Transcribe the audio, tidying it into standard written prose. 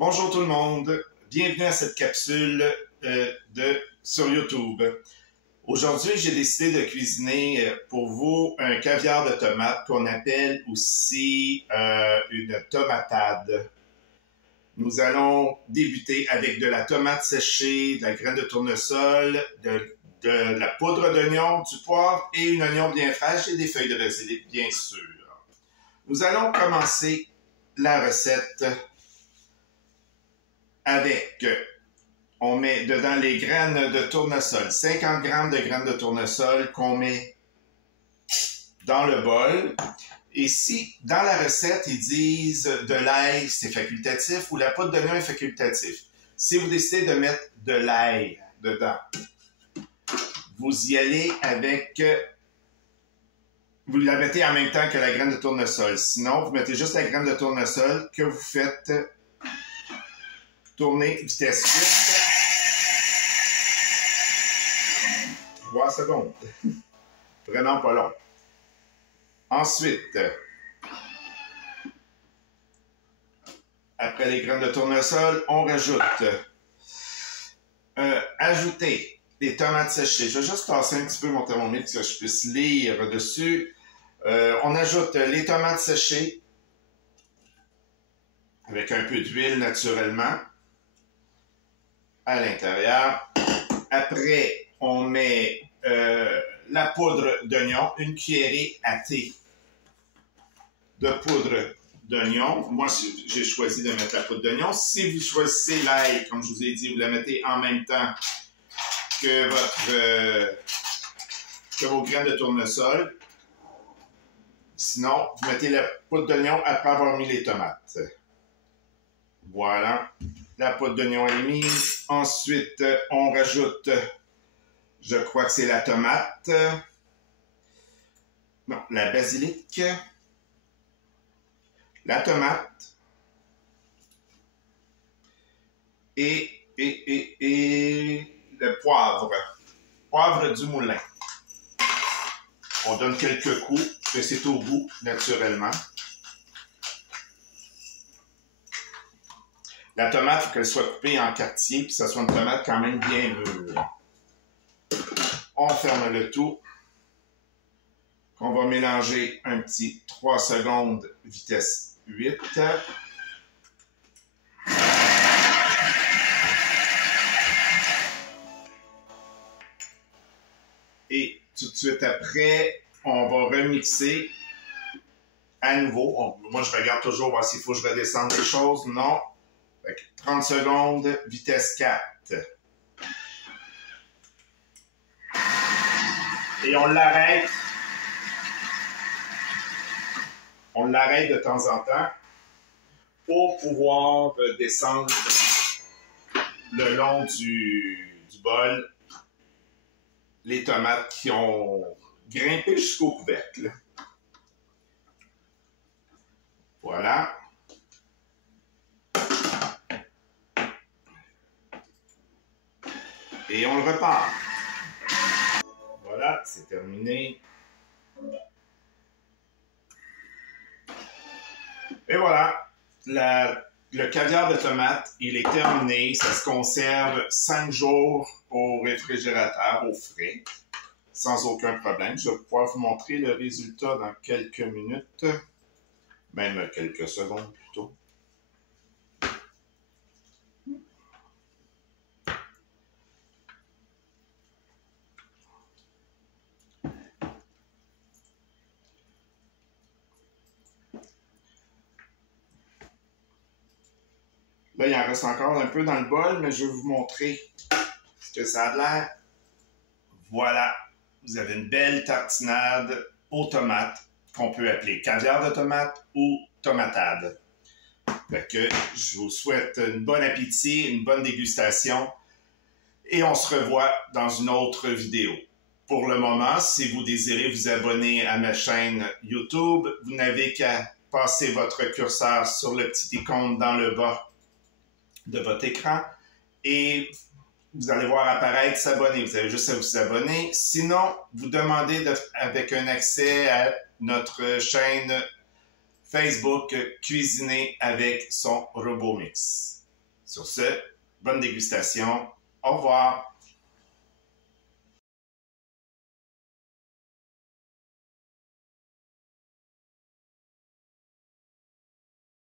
Bonjour tout le monde, bienvenue à cette capsule sur YouTube. Aujourd'hui, j'ai décidé de cuisiner pour vous un caviar de tomate qu'on appelle aussi une tomatade. Nous allons débuter avec de la tomate séchée, de la graine de tournesol, de la poudre d'oignon, du poivre et une oignon bien fraîche et des feuilles de basilic, bien sûr. Nous allons commencer la recette avec, on met dedans les graines de tournesol, 50 g de graines de tournesol qu'on met dans le bol. Et si, dans la recette, ils disent de l'ail, c'est facultatif, ou la poudre d'oignon est facultatif. Si vous décidez de mettre de l'ail dedans, vous y allez avec, vous la mettez en même temps que la graine de tournesol. Sinon, vous mettez juste la graine de tournesol que vous faites tourner vitesse 8. 3 secondes. Vraiment pas long. Ensuite, après les graines de tournesol, on rajoute, ajouter les tomates séchées. Je vais juste tasser un petit peu mon thermomètre pour que je puisse lire dessus. On ajoute les tomates séchées avec un peu d'huile naturellement à l'intérieur. Après, on met la poudre d'oignon, une cuillerée à thé de poudre d'oignon. Moi, j'ai choisi de mettre la poudre d'oignon. Si vous choisissez l'ail, comme je vous ai dit, vous la mettez en même temps que vos graines de tournesol. Sinon, vous mettez la poudre d'oignon après avoir mis les tomates. Voilà, la poudre d'oignon est mise. Ensuite, on rajoute, je crois que c'est la tomate. Non, la basilic. La tomate. Et le poivre. Poivre du moulin. On donne quelques coups, mais c'est au goût, naturellement. La tomate, il faut qu'elle soit coupée en quartiers, puis que ça soit une tomate quand même bien mûre. On ferme le tout. On va mélanger un petit 3 secondes, vitesse 8. Et tout de suite après, on va remixer à nouveau. Moi, je regarde toujours voir s'il faut que je redescende les choses. Non. 30 secondes, vitesse 4. Et on l'arrête. On l'arrête de temps en temps pour pouvoir descendre le long du bol les tomates qui ont grimpé jusqu'au couvercle. Voilà. Et on le repart. Voilà, c'est terminé. Et voilà, le caviar de tomate, il est terminé. Ça se conserve 5 jours au réfrigérateur, au frais, sans aucun problème. Je vais pouvoir vous montrer le résultat dans quelques minutes, même quelques secondes plutôt. Là, il en reste encore un peu dans le bol, mais je vais vous montrer ce que ça a l'air. Voilà, vous avez une belle tartinade aux tomates qu'on peut appeler caviar de tomate ou tomatade. Fait que je vous souhaite une bonne appétit, une bonne dégustation et on se revoit dans une autre vidéo. Pour le moment, si vous désirez vous abonner à ma chaîne YouTube, vous n'avez qu'à passer votre curseur sur le petit icône dans le bas de votre écran et vous allez voir apparaître s'abonner. Vous avez juste à vous abonner. Sinon, vous demandez avec un accès à notre chaîne Facebook Cuisiner avec son RoboMix. Sur ce, bonne dégustation. Au revoir.